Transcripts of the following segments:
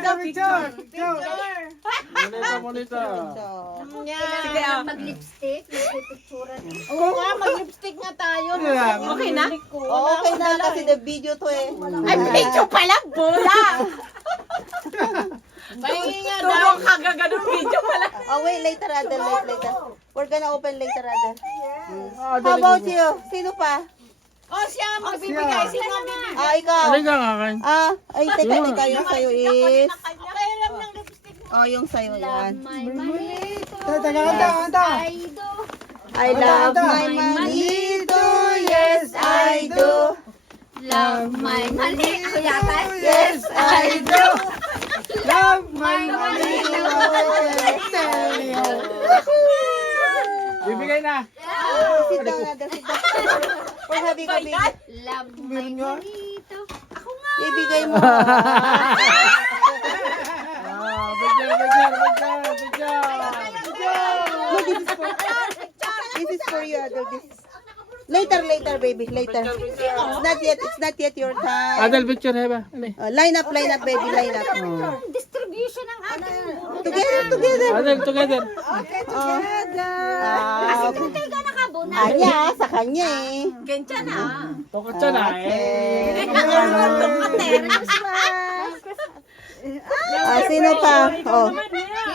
Picture. Monita. Sige, mag-lipstick. Mag-picturean. Oo nga, mag-lipstick nga tayo. Okay na? Oo, okay na kasi the video to eh. Ay, video pala, bola! Pahingi nga daw. Tulong ka, gaganong video pala. Oh, wait, later, Adel, later. We're gonna open later, Adel. How about you? Sino pa? Oh, siya, magbibigay. Sino ang bibigay? Ikaw. Ano ka akin? Ay, teka, yung sa'yo is... Okay lang ng lipstick mo. Oh, yung sa'yo yan. My manito. I love my manito, yes, I do. Love my mali. Ako yata. Yes, I do. Love my manito. Bibigay na. Sit down, Adel, sit down. Or habi ka, baby. Love my manito. Ako nga. Ibigay mo. No, this is for you, Adel. Later, baby, later. It's not yet your time. Adel, picture heba. Line up, baby, line up. Distribution ng aking Together. Adel, together. Teka na ka, Bona. Anya, sa kanya eh. Ganyan na. Tokat siya na Sino pa? Oh.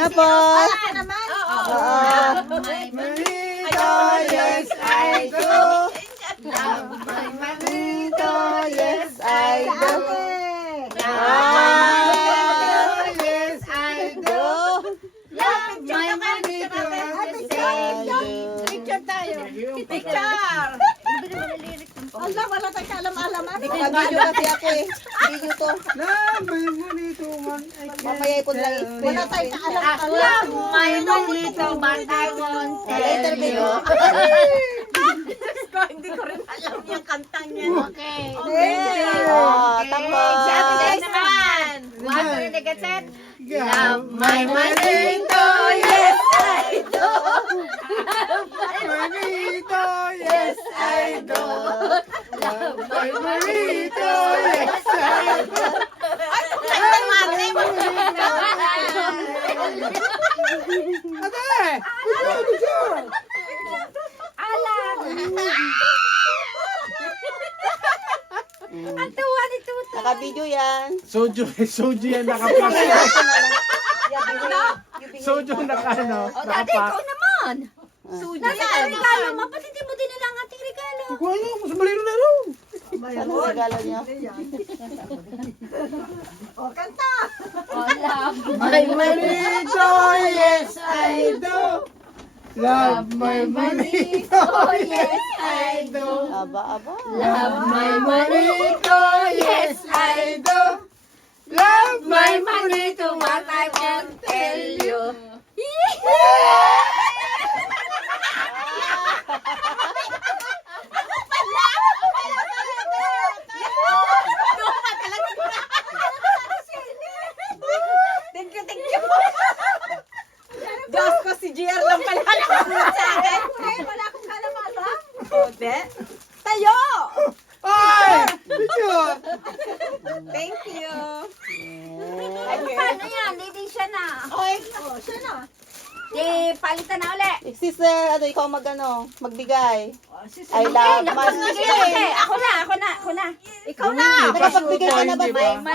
Tapos. My Manito, yes, I do. love my Manito, yes, I do. yes, I do. Love my manito. Picture tayo. Picture. Allah, wala tayong kaalam-alaman. Naka-video kasi ako eh. Video to. Mamaya ipon lang. Wala tayong kaalam-alaman. Love my manito, but I won't Later, tell baby. you. Hindi ko rin alam yung kantang yan. Okay. Tapos. Si Ate Jess naman. 1, 2, 3, get set. Love my manito, yes I do. Manito, yes, I do. Love my manito, yes, I do. Ang tuwa ni Tuta. Naka-video yan. Soju yan nakapak. Soju naka O dati, ikaw naman. Nasaan ang regalo mo? Ba't hindi mo dinala ang ating regalo? Ano ang regalo niya? O, love My manito, yes, I do. Love my manito, yes, I do. Aba. Love my manito, yes I do. Love My manito, what I can tell you. Thank you. Diyos ko, si GR lang pala nakasunod sa akin. Wala akong kalaman. Ode, tayo! Ay! Picture! Thank you. Ay, paano yan? Leading siya na. Okay. Siya na. Di, palitan na uli. Sister, ikaw magbigay. I love my Sige, ako na. Ikaw na. Nakapagbigay ka na ba, Hindi Mike? pa.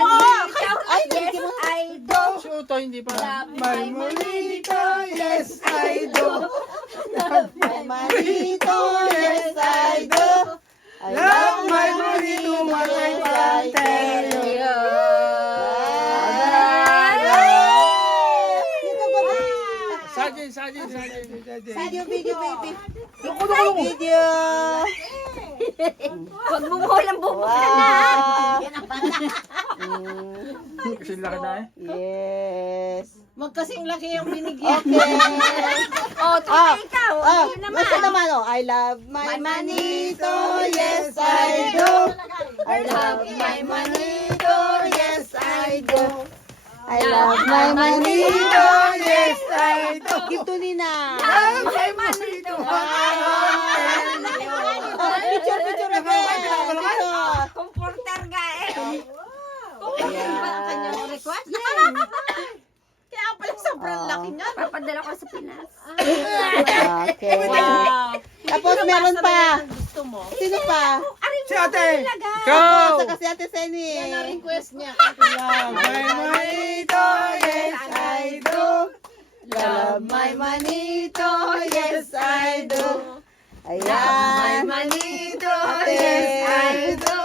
Ay, Yes, hindi mo. I do. Si Uto, hindi pa. Love My manito, yes, I do. My manito, yes, I do. I Love my manito, what I can tell you. Sajin. Video, baby. Video. Huwag mo walang bubuksan na. Wow. Kasi laki na eh. Yes. Magkasing laki yung binigyan. Okay. Ikaw. Yun naman. Basta naman, I love my manito, yes, I do. I love my manito, yes, I do. I love my manito, yes, I do. Give to Nina. My manito. Picture again. Picture. Comforter ga eh. Yeah. Kanyang request? akin yan. Papadala ko sa Pinas. Okay. Wow. Tapos meron pa. Gusto mo? Sino pa? Si ate! Go! Saka si Ate Seni. Request niya. Love my manito, yes I do. Love my manito, yes I do. Ayan. Manito, yes, I do.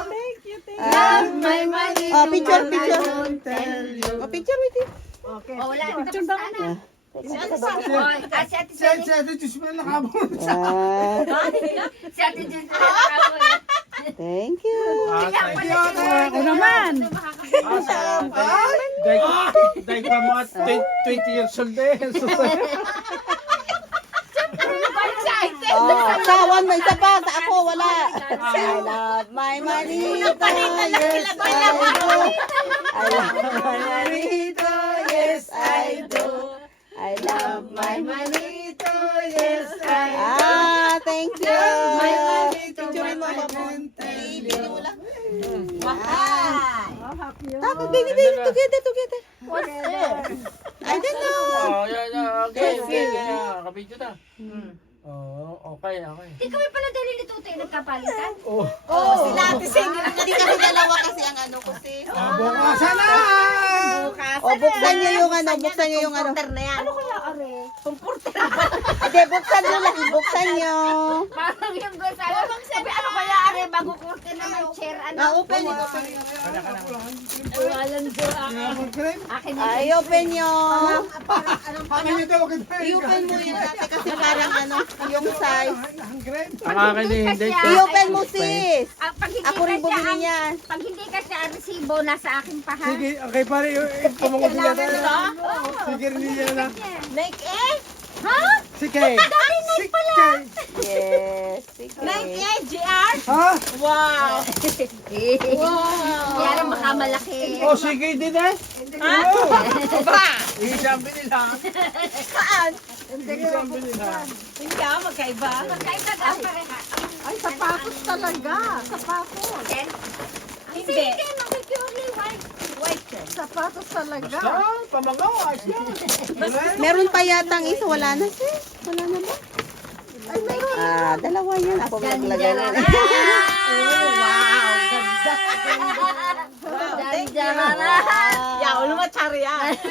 Love my manito. Oh, picture, picture. Tell you. Oh, picture with you. Oh, wala. Picture ba? Si Ate Si ate Diyos mo nakabon. Si Ate Jen. Thank you. Ako naman. Dahil pa mga 20 years old eh. Oh, sawan mo isa pa. Sa ako, wala. I love my manito, yes I do. I love my manito, yes I do. I love my manito, yes I do. Thank you. Picture mo ba po? Video mo lang. Tapos, baby, together. What's this? I don't know. Oh, yeah. Okay. Kabidyo na. Oh, okay. Di kami pala dali ni Tutoy nagkapalitan. Oh. Oh, sila Ate Seni. Hindi kami dalawa kasi ang ano ko si. Bukasan na! Oh, buksan niyo yung ano. Comforter na yan. Ano kaya, Are? Hindi, buksan niyo lang. Buksan niyo. Parang yung gusto. Sabi, ano kaya, Are? Bago kurtin na may chair. Open niyo. Alam ko, akin na. Ay, open niyo. Akin ito, wag ito. I-open mo yun ate kasi parang ano, yung size. Ang akin eh, hindi. I-open mo sis. Pag hindi Ako rin ka siya, bumili niyan. pag hindi ka siya ang resibo, nasa akin pa ha. Sige, okay pare, pamangot niya na. Sige, rin niya na. Nike eh. Ha? Sige. Sige. Yes. Sige. Nike eh, GR. Ha? Wow. Kaya lang makamalaki. Oh, sige din eh. Ba? Iisambi nila. Saan? Iisambi nila. Hindi ka, magkaiba. Magkaiba ka pareha. Ay, sapatos talaga. Sapatos. Then, Hindi. Hindi, mag-purely white. White siya. Sapatos talaga. Basta, pamagaw. Ayos yan. Meron pa yatang isa. Wala na sis. Wala na ba? Ay, meron. Dalawa yan. Ako maglagay na. Wow. Danjarara. Ya, ulo machari yan. 200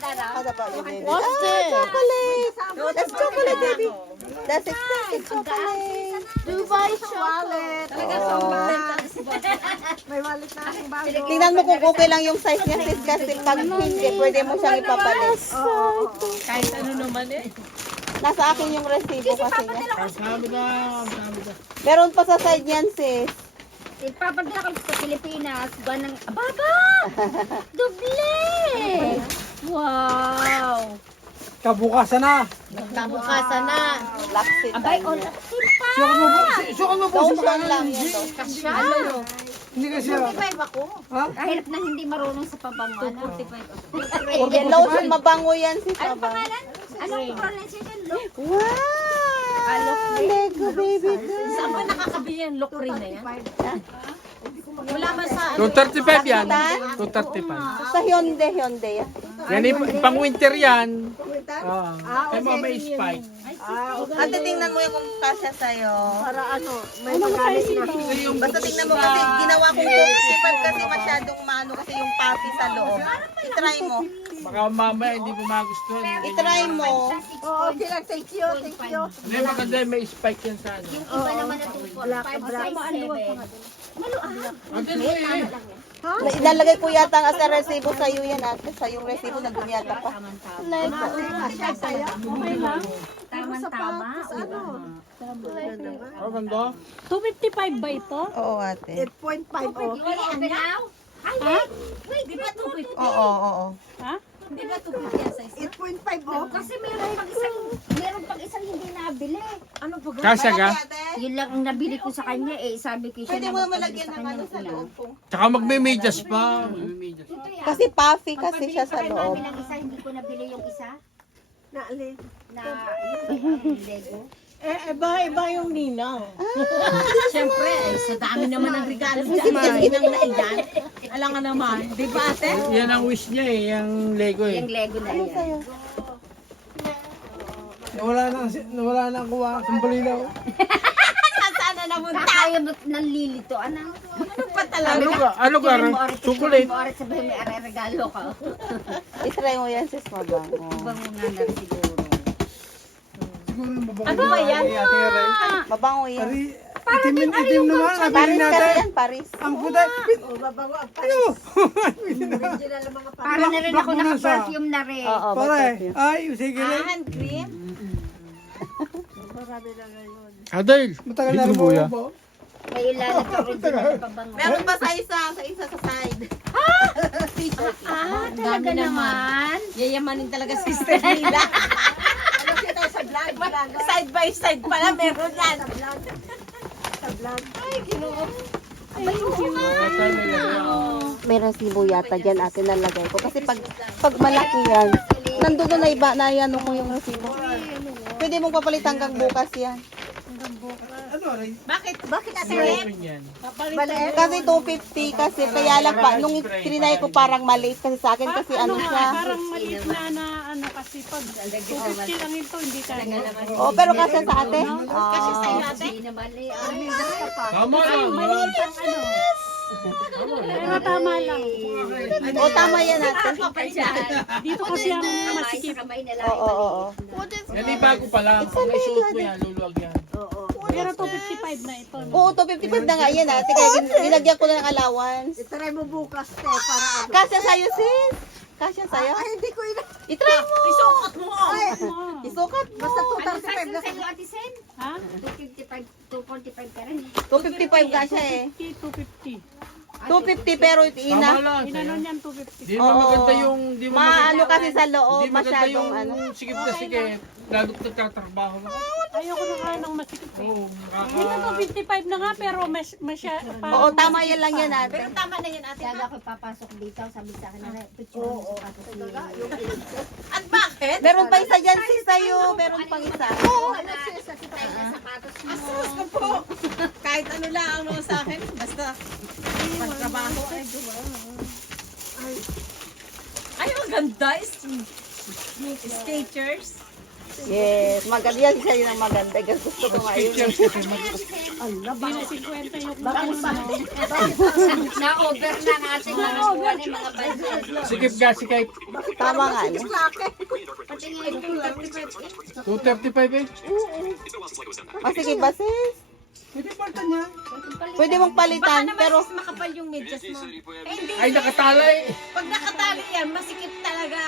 ano? How about you, baby? What's this? Chocolate. That's chocolate, baby. That's expensive chocolate. Dubai wallet. Oh. May wallet na akong bago. Tingnan mo kung okay lang yung size niya sis kasi pag hindi, pwede mo siyang ipapalit. Kahit ano naman eh. Nasa akin yung resibo kasi niya. Sabi na. Meron pa sa side niyan sis. Ipapadala ko sa Pilipinas. Ganang, ababa! Doble! Wow! Kabukasan na. Kabukasan na. Laksit. Abay, tayo. on. Sukan mo po sa Lotion pangalan. lang yan to. Kasya. Hindi kasi. Kahit na hindi marunong sa pabango. Ano? Yan lotion, mabango yan sis. Anong Mabango. pangalan? Anong pronunciation? Look. Wow! Lego baby girl. Saan ba nakakabili yan? Look rin na yan. Wala man sa... 235 yan. Tan? 235. Sa Hyundai yan. Yan pang winter yan. Ay mo may spike. Ate, tingnan mo yung kung kasya sa'yo. Para ano, may magalit na. Basta tingnan mo kasi ginawa kong 55 kasi masyadong maano kasi yung puffy sa loob. I-try mo. Baka mamaya hindi mo magustuhan. I-try mo. Oo, okay lang. Thank you. Hindi maganda may spike yan sa ano. Yung iba naman na 2.5 size 7. Andun mo eh. Ilalagay ko yata ang as a resibo sa'yo yan ate. Sa yung resibo na yata pa. Tama-tama. Oh, ganda. 255 ba ito? Oo ate. 8.5 oh. You want it now? Ay, wait. Di ba 2.5? Oo. Di ba 2.5 yan size? 8.5 oh. Kasi meron pang isang hindi nabili. Ano ba? Kasya ka? Yun lang ang nabili ko sa kanya eh. Sabi ko siya Pwede na mo magpabili malagyan sa ng kanya ano ng sa ilan. loob po. Tsaka magme-medyas pa. Magme-medyas. Ito yan. Kasi puffy kasi siya sa Pagpabili loob. ng isa, hindi ko nabili yung isa Naalin. na yung Lego. Iba yung ninang. Siyempre, sa dami naman ng regalo dyan, ninang na yan. Alam nga naman, di ba ate? Yan ang wish niya eh, yung Lego eh. Yung Lego na yan. Nawala na ang kuha sa balilaw. Nasaan na namunta? Kaya ba't nalilito? Ano pa talaga? Ano ka? Chocolate. Sabihin may regalo ka. Itry mo yan, sis, mabango. Bango nga na siguro. Siguro mabango. Ano ba yan? Mabango yan. Itim naman. Nabili Paris kasi natin. yan, Paris. Ang puta. Para na rin ako naka-perfume na rin. Oo, Pare. perfume. Ay, sige lang. Hand cream? Adel, Matagal na dito kuya. po. May ilan na original na pabango. Meron ba sa isa sa side? Talaga naman. Yayamanin talaga sister nila. Side by side pala, meron yan. Meron sibo yata dyan ate nalagay ko. Kasi pag malaki yan, nandun na iba na yan ko yung resibo. Pwede mong papalitan hanggang bukas yan. Ano rin? Bakit ate? Open yan. Kasi 250 kasi kaya lang pa, nung trinay ko parang maliit kasi sa akin kasi ano siya. Parang maliit na ano kasi pag 250 lang ito, hindi kaya. Oh, pero kasi sa ate. Kasi sa iyo ate? Hindi naman eh. May basta pa. Tama lang. Pero tama lang. Oh, tama yan ate. Dito kasi ang masikip. Kamay na lang. Oo. Yan ay bago pa lang. Kung may suot mo yan, luluwag yan. Pero 255 na ito. No? Oo, 255 na nga yan ate. Kaya ginagyan ko na ng allowance. Try mo bukas te para ano. Kasya sa'yo sis. Kasya sa'yo. Ay, hindi ko itry mo. Isukat mo. Isukat mo. Basta 235 na sa'yo Ate Sen. Ha? 255, 245 ka rin. 255 ka siya eh. 250. 250 pero Tama lang. Inano niyan 250. Di mo maganda yung... Di mo Maano kasi sa loob, Di maganda masyadong yung ano. sikip na sikip. Lalo kung nagtatrabaho ka. Ayoko na kaya ng masikip eh. Oo, Ito 255 na nga pero masya. Oo, tama yan lang yan ate. Pero tama na yan ate. Kaya ako papasok dito, sabi sa akin na picture mo sa At bakit? Meron pa isa dyan sis sa'yo. Meron pang isa. Asus ko po. Kahit ano lang ang mga sa akin. Basta pagtrabaho ay ay, ang ganda. Sketchers. Yes, maganda yan sa'yo ng maganda. Gusto ko ngayon. Hindi na 50 yung ano. Na-over na ang ating mga buwan ng mga budget. sikip ka, sikip. Tama nga yun. Pati nga yung 235 235 eh. O sige ba sis? Pwede palta niya. Pwede mong palitan pero Mas makapal yung medyas mo. Eh, hindi. Ay, nakatala eh. Pag nakatali yan, masikip talaga.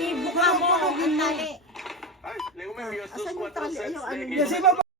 Ibuka mo ang tali. Kasi ba